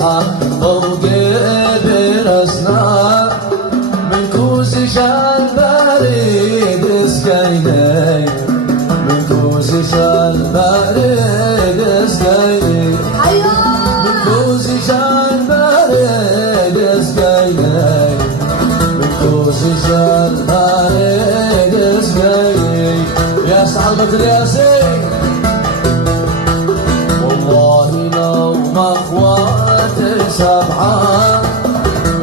فوق براسنا من كوز شال بريد سكايني من كوز شال بريد سكايني من كوز شال بريد سكايني من كوز شال بريد سكايني يا سعد بدر ياسين والله لو ما اخوات سبعه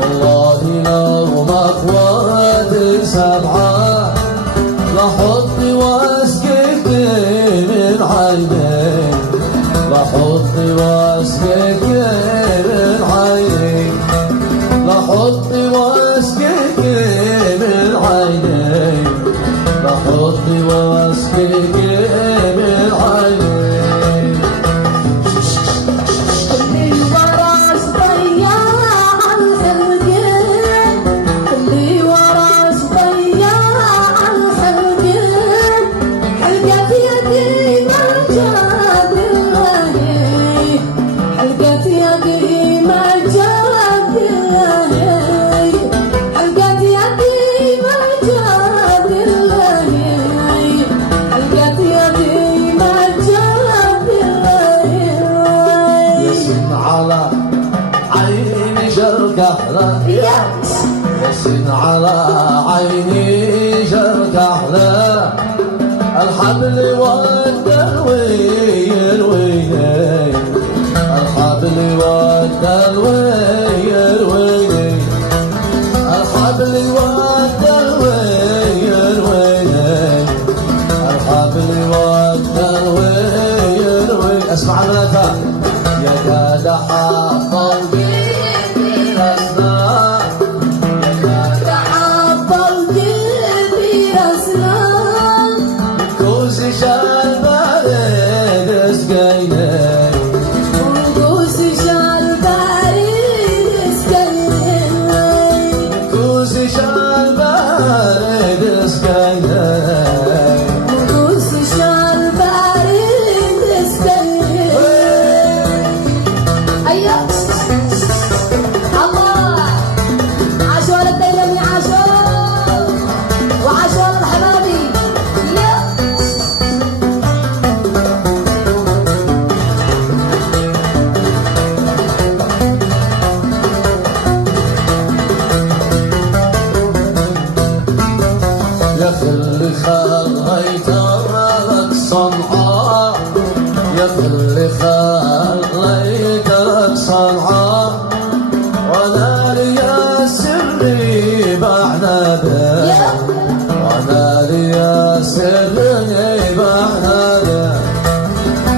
والله لو ما اخوات سبعه لحطني واسقيك من عيني لحطني واسقيك من عيني لحطني واسقيك من عيني لحطني واسقيك من عيني ياسين على عيني جرك أحلى الحبل والدلوير ويني الحبل والدلوير ويني الحبل والدلوير ويني الحبل والدلوير ويني اسمع بناتها يا قادح قلبي اللي خليتك صنعاء وانا لي سري بعنادك وانا لي سري بعنادك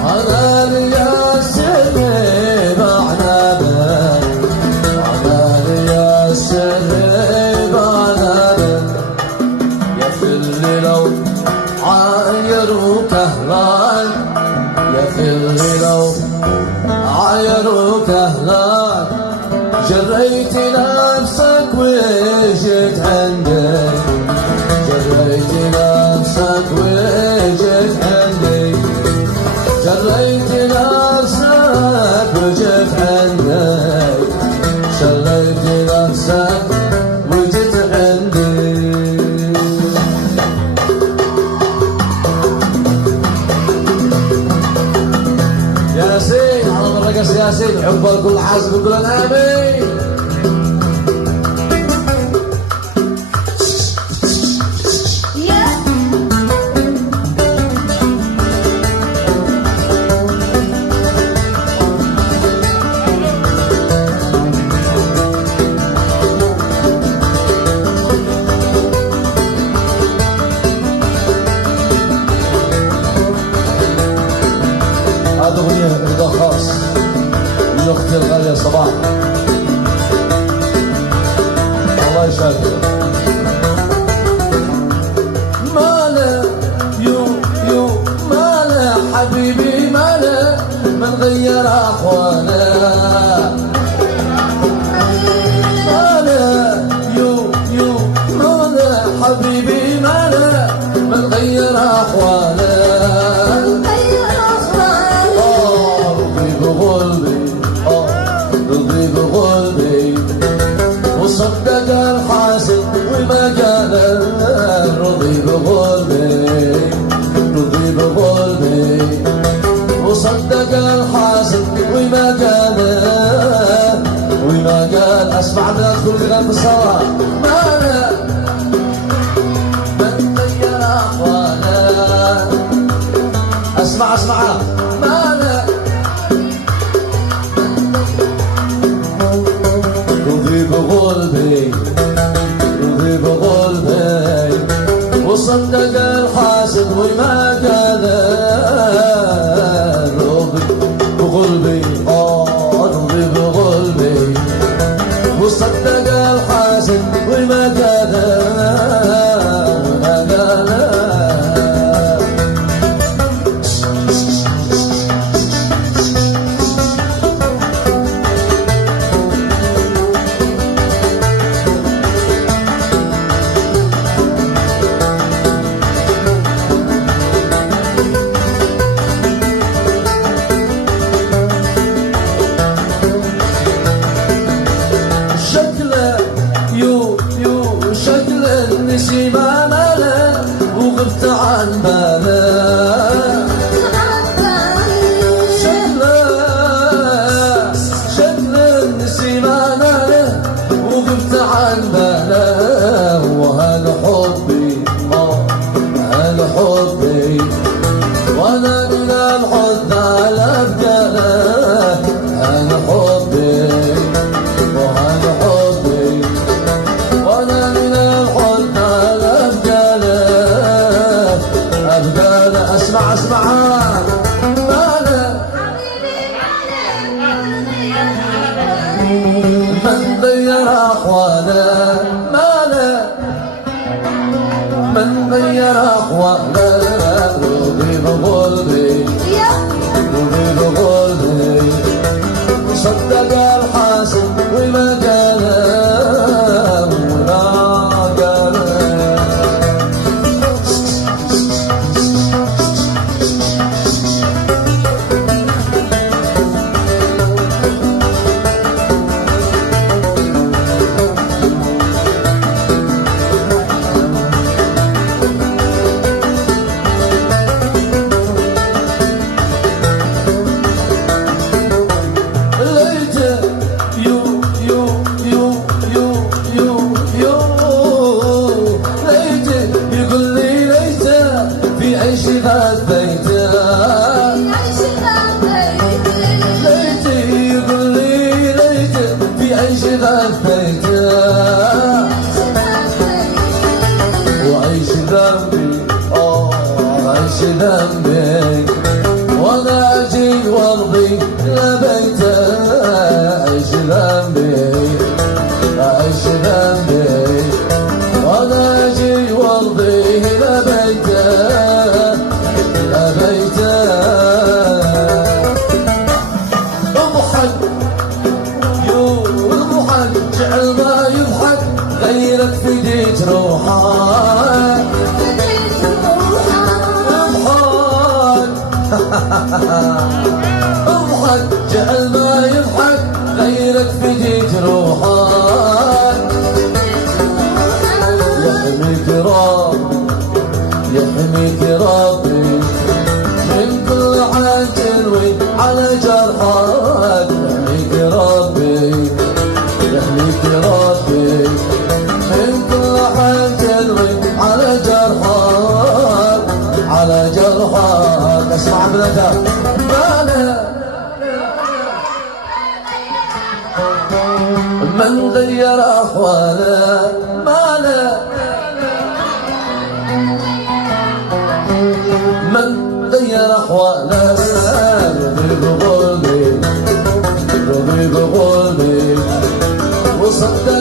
وانا لي سري بعنادك وانا لي سري بعنادك يا في اللي لو عايروك اهلك يا في اللي لو عايروك اهلك جريت نفسك وجيت عندي جريت نفسك وجيت عندي جريت نفسك وجيت عندي شريت نفسك وجيت عندي ياسين على مرقص ياسين عقبال كل حاسب يقول امين هذا أغنية إهداء خاص من أختي الغالية صباح الله يسعدك. ماله يو ماله حبيبي ماله من غير أحواله ماله يو ماله حبيبي ماله من غير أحواله رضي بقلبي وصدق الحاسد وما قال رضي بقلبي رضي بقلبي وصدق الحاسد وما قال اسمع بلاد كل غير بالصلاة مانا من غير احواله اسمع مانا رضي بقلبي وصدق الحاسد وما قال رضي بقلبي رضي بقلبي وصدق الحاسد وما قال نسي ما ماله وغبت عن باله شكله نسي ما ماله وغبت عن باله وهذا حبي وانا من الحب على بقاله انا حبي وهذا حبي وانا من الحب اسمع ماله من غير احواله ماله من غير احواله رضي بقلبي صدق الحاسد وما قال وعيش ذنبي وانا اجي وارضي لبيته عيش ذنبي وانا اجي وارضي لبيته اضحك جعل ما يضحك غيرك فديت روحك اضحك جعل ما يضحك غيرك فديت روحك يحميك ربي من كل عجل على جرحك يحميك ربي من كل حجر على جرحك اسمع بلادك ماله من غير احواله ماله من غير احواله رضي بقلبي وصدق